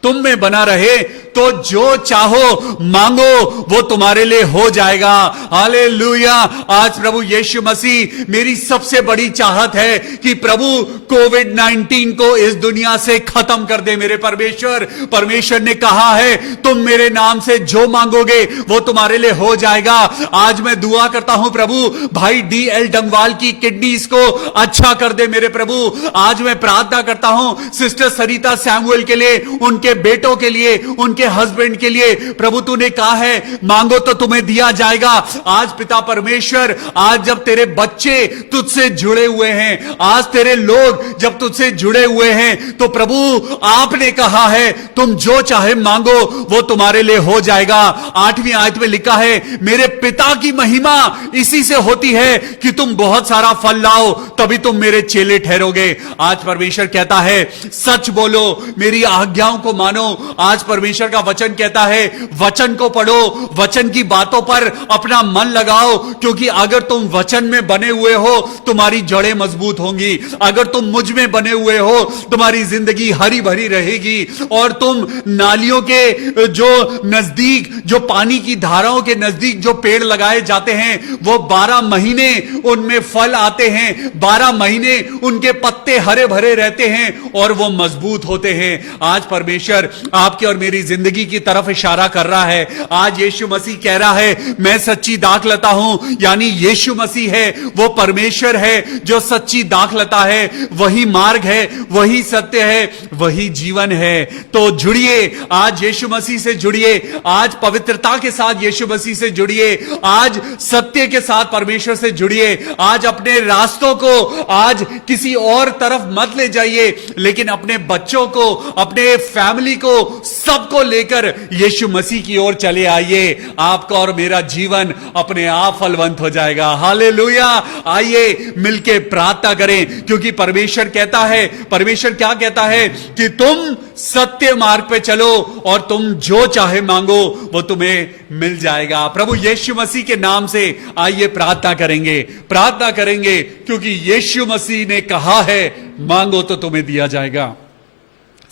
तुम में बना रहे तो जो चाहो मांगो वो तुम्हारे लिए हो जाएगा। हालेलुया। आज प्रभु यीशु मसीह मेरी सबसे बड़ी चाहत है कि प्रभु कोविड-19 को इस दुनिया से खत्म कर दे। मेरे परमेश्वर ने कहा है तुम मेरे नाम से जो मांगोगे वो तुम्हारे लिए हो जाएगा। आज मैं दुआ करता हूं प्रभु भाई DL डंगवाल की किडनीज को अच्छा कर दे मेरे प्रभु। आज मैं प्रार्थना करता हूं सिस्टर सरिता सैमुअल के लिए, उनके बेटों के लिए, उनके हस्बैंड के लिए। प्रभु तूने कहा है मांगो तो तुम्हें दिया जाएगा। आज पिता परमेश्वर, आज जब तेरे बच्चे तुझसे जुड़े हुए हैं, आज तेरे लोग जब तुझसे जुड़े हुए हैं, तो प्रभु आपने कहा है तुम जो चाहे मांगो वो तुम्हारे लिए हो जाएगा। 8वीं आयत में लिखा है मेरे पिता की महिमा इसी से होती है कि तुम बहुत सारा फल लाओ, तभी तुम मेरे चेले ठहरोगे। आज परमेश्वर कहता है सच बोलो, मेरी आज्ञाओं को मानो। आज परमेश्वर का वचन कहता है वचन को पढ़ो, वचन की बातों पर अपना मन लगाओ, क्योंकि अगर तुम वचन में बने हुए हो तुम्हारी जड़ें मजबूत होंगी। अगर तुम मुझ में बने हुए हो तुम्हारी जिंदगी हरी भरी रहेगी। और तुम नालियों के जो नजदीक, जो पानी की धाराओं के नजदीक जो पेड़ लगाए जाते हैं वो 12 महीने उनमें फल आते हैं, 12 महीने उनके पत्ते हरे भरे रहते हैं और वो मजबूत होते हैं। आज परमेश्वर आपकी और मेरी जिंदगी की तरफ इशारा कर रहा है। आज यीशु मसीह कह रहा है मैं सच्ची दाखलता हूं, यानी यीशु मसीह है वो परमेश्वर है जो सच्ची दाखलता है, वही मार्ग है, वही सत्य है, वही जीवन है। तो जुड़िए, आज यीशु मसीह से जुड़िए, आज पवित्रता के साथ यीशु मसीह से जुड़िए, आज सत्य के साथ परमेश्वर से जुड़िए। आज अपने रास्तों को आज किसी और तरफ मत ले जाइए, लेकिन अपने बच्चों को, अपने फैमिली को, सबको लेकर यीशु मसीह की ओर चले आइए। आपका और मेरा जीवन अपने आप फलवंत हो जाएगा। हालेलुया। आइए मिलके प्रार्थना करें, क्योंकि परमेश्वर कहता है, परमेश्वर क्या कहता है कि तुम सत्य मार्ग पे चलो और तुम जो चाहे मांगो वो तुम्हें मिल जाएगा। प्रभु यीशु मसीह के नाम से आइए प्रार्थना करेंगे, प्रार्थना करेंगे, क्योंकि यीशु मसीह ने कहा है मांगो तो तुम्हें दिया जाएगा।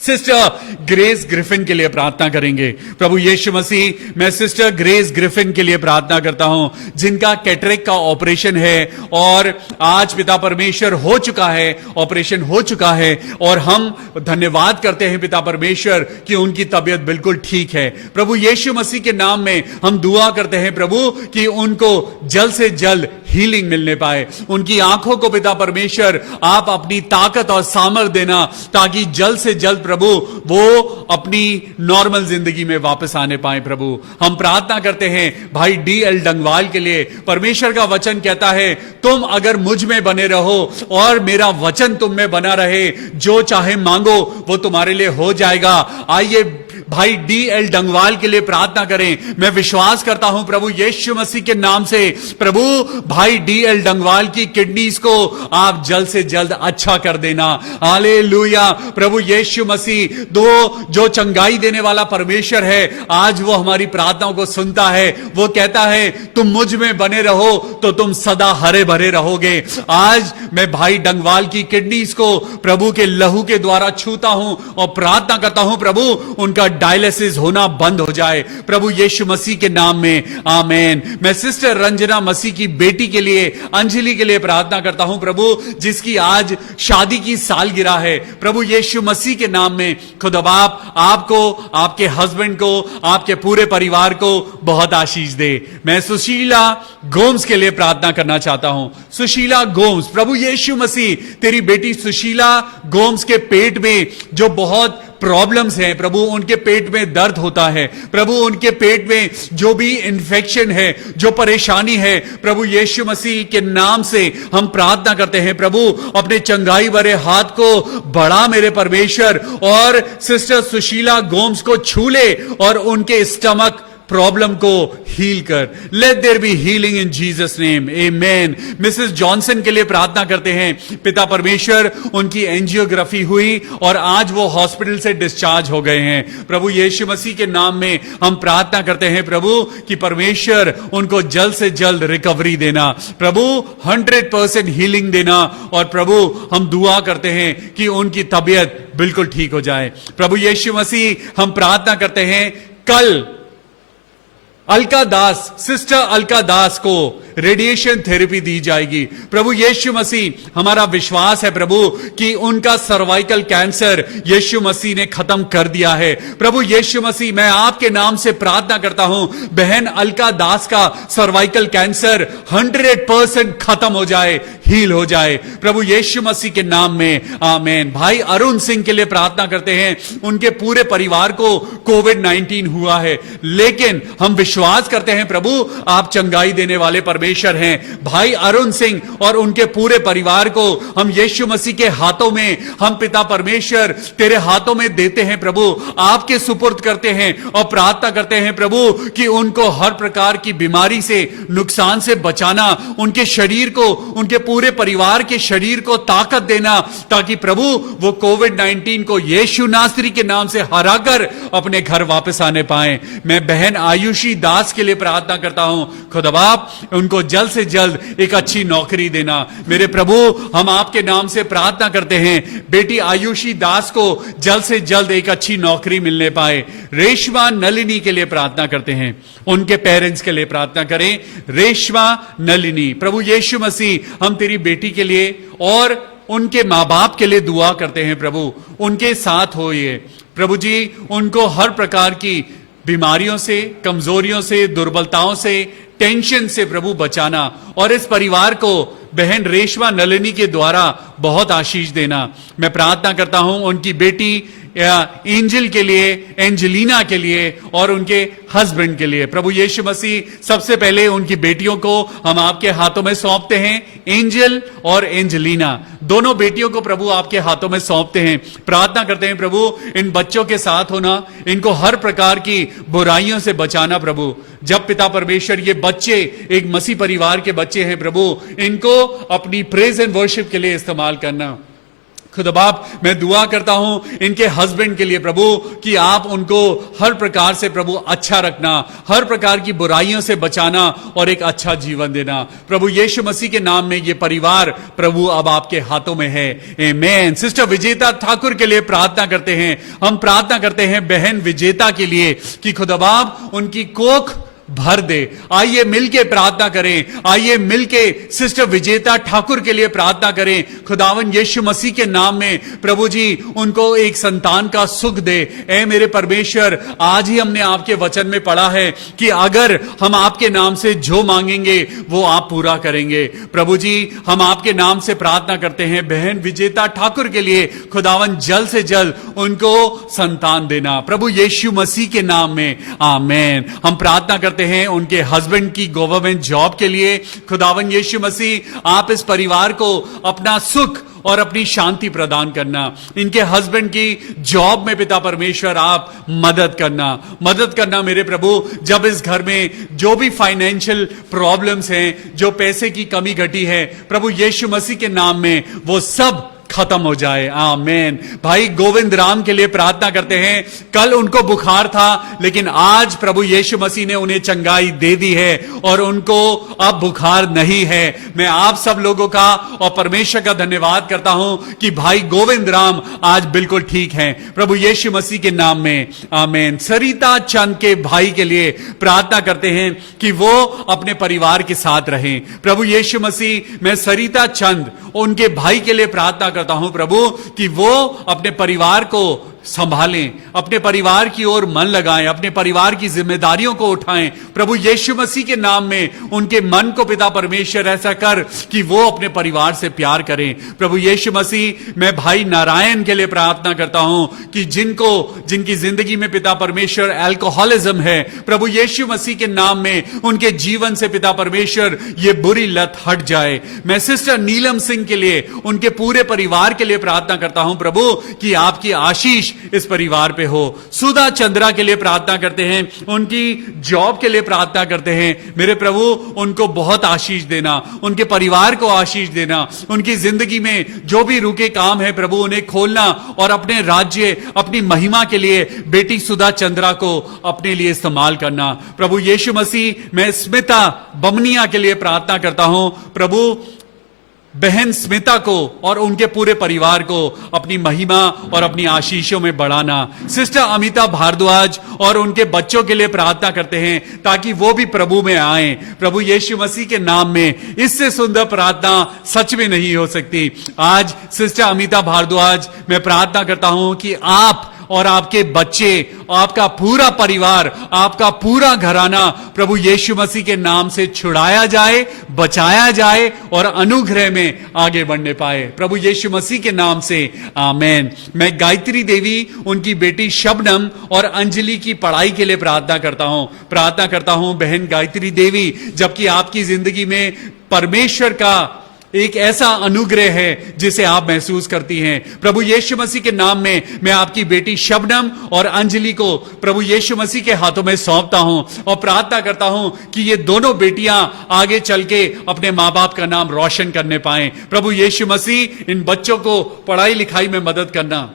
सिस्टर ग्रेस ग्रिफिन के लिए प्रार्थना करेंगे। प्रभु यीशु मसीह, मैं सिस्टर ग्रेस ग्रिफिन के लिए प्रार्थना करता हूं जिनका कैटरेक्ट का ऑपरेशन है और आज पिता परमेश्वर हो चुका है, ऑपरेशन हो चुका है और हम धन्यवाद करते हैं पिता परमेश्वर कि उनकी तबीयत बिल्कुल ठीक है। प्रभु यीशु मसीह के नाम में हम दुआ करते हैं प्रभु कि उनको जल्द से जल्द हीलिंग मिलने पाए। उनकी आंखों को पिता परमेश्वर आप अपनी ताकत और सामर्थ देना, ताकि जल्द से जल्द प्रभु वो अपनी नॉर्मल जिंदगी में वापस आने पाए। प्रभु हम प्रार्थना करते हैं भाई DL डंगवाल के लिए। परमेश्वर का वचन कहता है तुम अगर मुझ में बने रहो और मेरा वचन तुम में बना रहे, जो चाहे मांगो वो तुम्हारे लिए हो जाएगा। आइए भाई DL डंगवाल के लिए प्रार्थना करें। मैं विश्वास करता हूं प्रभु यीशु मसीह के नाम से, प्रभु भाई DL डंगवाल की किडनीज को आप जल्द से जल्द अच्छा कर देना। हालेलुया। प्रभु यीशु मसीह दो जो चंगाई देने वाला परमेश्वर है, आज वो हमारी प्रार्थनाओं को सुनता है। वो कहता है तुम मुझ में बने रहो तो तुम सदा हरे भरे रहोगे। आज मैं भाई डंगवाल की किडनीज को प्रभु के लहू के द्वारा छूता हूं और प्रार्थना करता हूं प्रभु उनका डायलिसिस होना बंद हो जाए प्रभु यीशु मसीह के नाम में, आमेन। मैं सिस्टर रंजना मसीह की बेटी के लिए, अंजलि के लिए प्रार्थना करता हूं प्रभु, जिसकी आज शादी की सालगिरह है प्रभु यीशु मसीह के नाम में। खुदा बाप आपको, आपके हस्बैंड को, आपके पूरे परिवार को बहुत आशीष दे। मैं सुशीला गोम्स के लिए प्रार्थना करना चाहता हूं। सुशीला गोम्स, प्रभु यीशु मसीह तेरी बेटी सुशीला गोम्स के पेट में जो बहुत प्रॉब्लम्स हैं प्रभु, उनके पेट में दर्द होता है प्रभु, उनके पेट में जो भी इंफेक्शन है, जो परेशानी है प्रभु यीशु मसीह के नाम से हम प्रार्थना करते हैं प्रभु, अपने चंगाई भरे हाथ को बढ़ा मेरे परमेश्वर और सिस्टर सुशीला गोम्स को छू ले और उनके स्टमक प्रॉब्लम को हील कर। Let there be healing in Jesus name, amen. Mrs Johnson के लिए प्रार्थना करते हैं पिता परमेश्वर, उनकी एंजियोग्राफी हुई और आज वो हॉस्पिटल से डिस्चार्ज हो गए हैं प्रभु यीशु मसीह के नाम में हम प्रार्थना करते हैं प्रभु कि परमेश्वर उनको जल्द से जल्द रिकवरी देना प्रभु, 100% हीलिंग देना। और प्रभु हम दुआ करते हैं कि उनकी तबीयत बिल्कुल ठीक हो जाए प्रभु यीशु मसीह। हम प्रार्थना करते हैं कल अलका दास, सिस्टर अलका दास को रेडिएशन थेरेपी दी जाएगी प्रभु यीशु मसीह। हमारा विश्वास है प्रभु कि उनका सर्वाइकल कैंसर यीशु मसीह ने खत्म कर दिया है प्रभु यीशु मसीह। मैं आपके नाम से प्रार्थना करता हूं बहन अलका दास का सर्वाइकल कैंसर 100% खत्म हो जाए, हील हो जाए प्रभु यीशु मसीह के नाम में, आमेन। भाई अरुण सिंह के लिए प्रार्थना करते हैं, उनके पूरे परिवार को कोविड-19 हुआ है, लेकिन हम विश्वास करते हैं प्रभु आप चंगाई देने वाले परमेश्वर हैं। भाई अरुण सिंह और उनके पूरे परिवार को हम यीशु मसीह के हाथों में, हम पिता परमेश्वर तेरे हाथों में देते हैं प्रभु, आपके सुपुर्द करते हैं और प्रार्थना करते हैं प्रभु कि उनको हर प्रकार की बीमारी से, नुकसान से बचाना, उनके शरीर को, उनके पूरे परिवार के शरीर को ताकत देना, ताकि प्रभु वो कोविड-19 को यीशु नासरी के नाम से हराकर अपने घर वापस आने पाए। मैं बहन आयुषी दास के लिए प्रार्थना करता हूं, खुदा बाप उनको जल्द से जल्द एक अच्छी नौकरी देना मेरे प्रभु। हम आपके नाम से प्रार्थना करते हैं बेटी आयुषी दास को जल्द से जल्द एक अच्छी नौकरी मिलने पाए। रेशमा नलिनी के लिए प्रार्थना करते हैं, उनके पेरेंट्स के लिए प्रार्थना करें। रेशमा नलिनी, प्रभु यीशु मसीह हम तेरी बेटी के लिए और उनके मां बाप के लिए दुआ करते हैं प्रभु, उनके साथ होइए प्रभु जी, उनको हर प्रकार की बीमारियों से, कमजोरियों से, दुर्बलताओं से, टेंशन से प्रभु बचाना और इस परिवार को बहन रेशमा नलिनी के द्वारा बहुत आशीष देना। मैं प्रार्थना करता हूं उनकी बेटी एंजल के लिए, एंजेलिना के लिए और उनके हस्बैंड के लिए प्रभु यीशु मसीह। सबसे पहले उनकी बेटियों को हम आपके हाथों में सौंपते हैं, एंजल और एंजेलिना, दोनों बेटियों को प्रभु आपके हाथों में सौंपते हैं। प्रार्थना करते हैं प्रभु इन बच्चों के साथ होना, इनको हर प्रकार की बुराइयों से बचाना प्रभु। जब पिता परमेश्वर ये बच्चे एक मसीह परिवार के बच्चे हैं प्रभु, इनको अपनी प्रेज एंड वर्शिप के लिए इस्तेमाल करना। खुदा बाप मैं दुआ करता हूं इनके हस्बैंड के लिए प्रभु कि आप उनको हर प्रकार से प्रभु अच्छा रखना, हर प्रकार की बुराइयों से बचाना और एक अच्छा जीवन देना प्रभु यीशु मसीह के नाम में। ये परिवार प्रभु अब आपके हाथों में है, आमेन। सिस्टर विजेता ठाकुर के लिए प्रार्थना करते हैं, हम प्रार्थना करते हैं बहन विजेता के लिए कि खुदा बाप उनकी कोख भर दे। आइए मिलके प्रार्थना करें, आइए मिलके सिस्टर विजेता ठाकुर के लिए प्रार्थना करें। खुदावन यीशु मसीह के नाम में प्रभु जी उनको एक संतान का सुख दे। ऐ मेरे परमेश्वर, आज ही हमने आपके वचन में पढ़ा है कि अगर हम आपके नाम से जो मांगेंगे वो आप पूरा करेंगे। प्रभु जी हम आपके नाम से प्रार्थना करते हैं बहन विजेता ठाकुर के लिए, खुदावन जल्द से जल्द उनको संतान देना प्रभु यीशु मसीह के नाम में, आमेन। हम प्रार्थना करते हैं उनके हस्बैंड की गवर्नमेंट जॉब के लिए। खुदावन यीशु मसीह आप इस परिवार को अपना सुख और अपनी शांति प्रदान करना। इनके हस्बैंड की जॉब में पिता परमेश्वर आप मदद करना मेरे प्रभु। जब इस घर में जो भी फाइनेंशियल प्रॉब्लम्स हैं, जो पैसे की कमी घटी है प्रभु यीशु मसीह के नाम में वो सब खत्म हो जाए। आमीन। भाई गोविंद राम के लिए प्रार्थना करते हैं। कल उनको बुखार था, लेकिन आज प्रभु यीशु मसीह ने उन्हें चंगाई दे दी है और उनको अब बुखार नहीं है। मैं आप सब लोगों का और परमेश्वर का धन्यवाद करता हूं कि भाई गोविंद राम आज बिल्कुल ठीक हैं, प्रभु यीशु मसीह के नाम में। आमीन। सरिता चंद के भाई के लिए प्रार्थना करते हैं कि वो अपने परिवार के साथ रहें। प्रभु यीशु मसीह, मैं सरिता चंद उनके भाई के लिए प्रार्थना करता हूं प्रभु कि वो अपने परिवार को संभालें, अपने परिवार की ओर मन लगाएं, अपने परिवार की जिम्मेदारियों को उठाएं। प्रभु यीशु मसीह के नाम में उनके मन को पिता परमेश्वर ऐसा कर कि वो अपने परिवार से प्यार करें। प्रभु यीशु मसीह, मैं भाई नारायण के लिए प्रार्थना करता हूं कि जिनकी जिंदगी में पिता परमेश्वर अल्कोहलिज्म है, प्रभु यीशु मसीह के नाम में उनके जीवन से पिता परमेश्वर ये बुरी लत हट जाए। मैं सिस्टर नीलम सिंह के लिए, उनके पूरे परिवार के लिए प्रार्थना करता हूं प्रभु कि आपकी आशीष इस परिवार पे हो। सुधा चंद्रा के लिए प्रार्थना करते हैं, उनकी जॉब के लिए प्रार्थना करते हैं। मेरे प्रभु, उनको बहुत आशीष देना, उनके परिवार को आशीष देना, उनकी जिंदगी में जो भी रुके काम है प्रभु उन्हें खोलना और अपने राज्य, अपनी महिमा के लिए बेटी सुधा चंद्रा को अपने लिए इस्तेमाल करना। प्रभु यीशु मसीह, मैं स्मिता बमनिया के लिए प्रार्थना करता हूं प्रभु, बहन स्मिता को और उनके पूरे परिवार को अपनी महिमा और अपनी आशीषों में बढ़ाना। सिस्टर अमिता भारद्वाज और उनके बच्चों के लिए प्रार्थना करते हैं ताकि वो भी प्रभु में आए। प्रभु यीशु मसीह के नाम में इससे सुंदर प्रार्थना सच में नहीं हो सकती। आज सिस्टर अमिता भारद्वाज, मैं प्रार्थना करता हूं कि आप और आपके बच्चे, आपका पूरा परिवार, आपका पूरा घराना प्रभु यीशु मसीह के नाम से छुड़ाया जाए, बचाया जाए और अनुग्रह में आगे बढ़ने पाए, प्रभु यीशु मसीह के नाम से। आमेन। मैं गायत्री देवी, उनकी बेटी शबनम और अंजलि की पढ़ाई के लिए प्रार्थना करता हूं बहन गायत्री देवी, जबकि आपकी जिंदगी में परमेश्वर का एक ऐसा अनुग्रह है जिसे आप महसूस करती हैं। प्रभु यीशु मसीह के नाम में मैं आपकी बेटी शबनम और अंजलि को प्रभु यीशु मसीह के हाथों में सौंपता हूं और प्रार्थना करता हूं कि ये दोनों बेटियां आगे चल के अपने मां बाप का नाम रोशन करने पाएं। प्रभु यीशु मसीह, इन बच्चों को पढ़ाई लिखाई में मदद करना,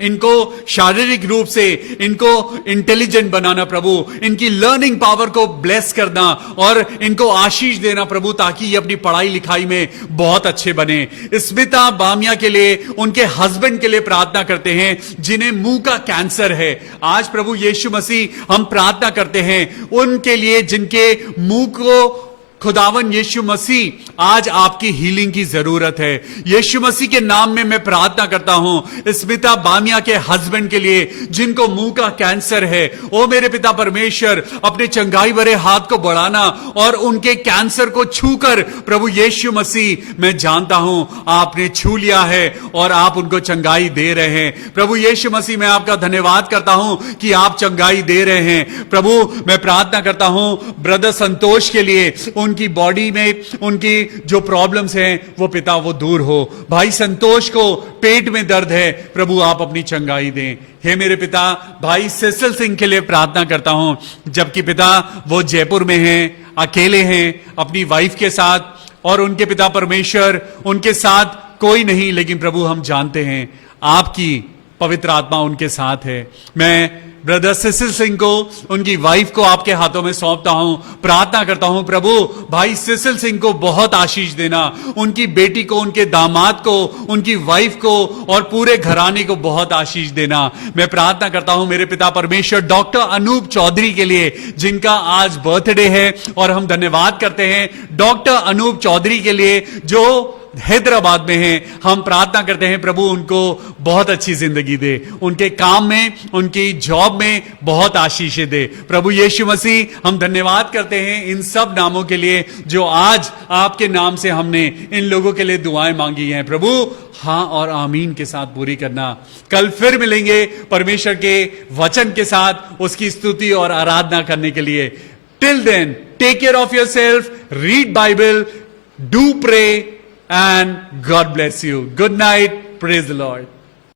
इनको शारीरिक रूप से इनको इंटेलिजेंट बनाना प्रभु, इनकी लर्निंग पावर को ब्लेस करना और इनको आशीष देना प्रभु, ताकि ये अपनी पढ़ाई लिखाई में बहुत अच्छे बने। स्मिता बामिया के लिए, उनके हस्बैंड के लिए प्रार्थना करते हैं जिन्हें मुंह का कैंसर है। आज प्रभु यीशु मसीह, हम प्रार्थना करते हैं उनके लिए जिनके मुंह को खुदावन यीशु मसीह आज आपकी हीलिंग की जरूरत है। यीशु मसीह के नाम में मैं प्रार्थना करता हूं स्मिता बामिया के हस्बैंड के लिए जिनको मुंह का कैंसर है। ओ मेरे पिता परमेश्वर, अपने चंगाई भरे हाथ को बढ़ाना और उनके कैंसर को छूकर प्रभु यीशु मसीह, मैं जानता हूं आपने छू लिया है और आप उनको चंगाई दे रहे हैं। प्रभु यीशु मसीह, मैं आपका धन्यवाद करता हूं कि आप चंगाई दे रहे हैं। प्रभु, मैं प्रार्थना करता हूं ब्रदर संतोष के लिए, उनकी बॉडी में उनकी जो प्रॉब्लम्स हैं वो पिता वो दूर हो। भाई संतोष को पेट में दर्द है, प्रभु आप अपनी चंगाई दें। हे मेरे पिता, भाई सेसल सिंह के लिए प्रार्थना करता हूं, जबकि पिता वो जयपुर में हैं, अकेले हैं अपनी वाइफ के साथ, और उनके पिता परमेश्वर उनके साथ कोई नहीं, लेकिन प्रभु हम जानते हैं आपकी पवित्र आत्मा उनके साथ है। मैं ब्रदर सिसिल सिंह को, उनकी वाइफ को आपके हाथों में सौंपता हूं, प्रार्थना करता हूं प्रभु भाई सिसिल सिंह को बहुत आशीष देना, उनकी बेटी को, उनके दामाद को, उनकी वाइफ को और पूरे घराने को बहुत आशीष देना। मैं प्रार्थना करता हूं मेरे पिता परमेश्वर डॉक्टर अनूप चौधरी के लिए, जिनका आज बर्थडे है, और हम धन्यवाद करते हैं डॉक्टर अनूप चौधरी के लिए जो हैदराबाद में हैं। हम प्रार्थना करते हैं प्रभु उनको बहुत अच्छी जिंदगी दे, उनके काम में, उनकी जॉब में बहुत आशीषें दे। प्रभु यीशु मसीह, हम धन्यवाद करते हैं इन सब नामों के लिए जो आज आपके नाम से हमने इन लोगों के लिए दुआएं मांगी हैं। प्रभु हाँ और आमीन के साथ पूरी करना। कल फिर मिलेंगे परमेश्वर के वचन के साथ उसकी स्तुति और आराधना करने के लिए। Till then, take care of yourself, read Bible, do pray, and God bless you. Good night. Praise the Lord.